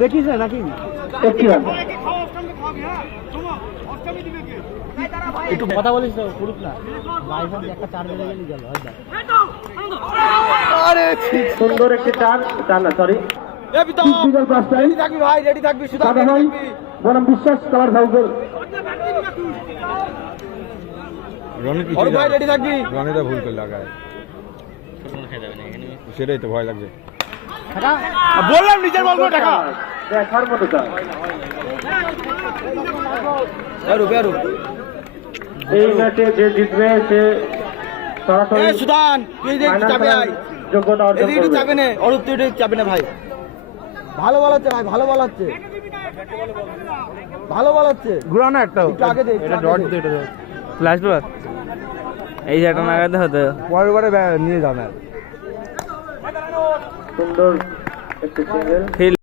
দেখিস নাকি একটু কথা বলিস তো করুক না একটা চার বেড়ে গেলে গেল সুন্দর একটি টান না সরি বনাম বিশ্বাস কালার সাইকেল রনিটা ভুল করে লাগায় সেটাই তো ভয় লাগছে বললাম নিজের বলবো টাকা দেখার মতো এই ম্যাচে যে জিতবে সে সরাসরি সুদান তুই যাবে যোগ্যতা অর্জন করবে যাবে না অরূপ তুই যাবে না ভাই ভালো বল হচ্ছে ভাই ভালো বল হচ্ছে ভালো বল হচ্ছে ঘুরাও না একটা আগে দে এটা ডট দে এটা লাস্ট বার এই যেটা লাগাতে হতো পরের বারে নিয়ে যাও না সুন্দর একটি সিঙ্গেল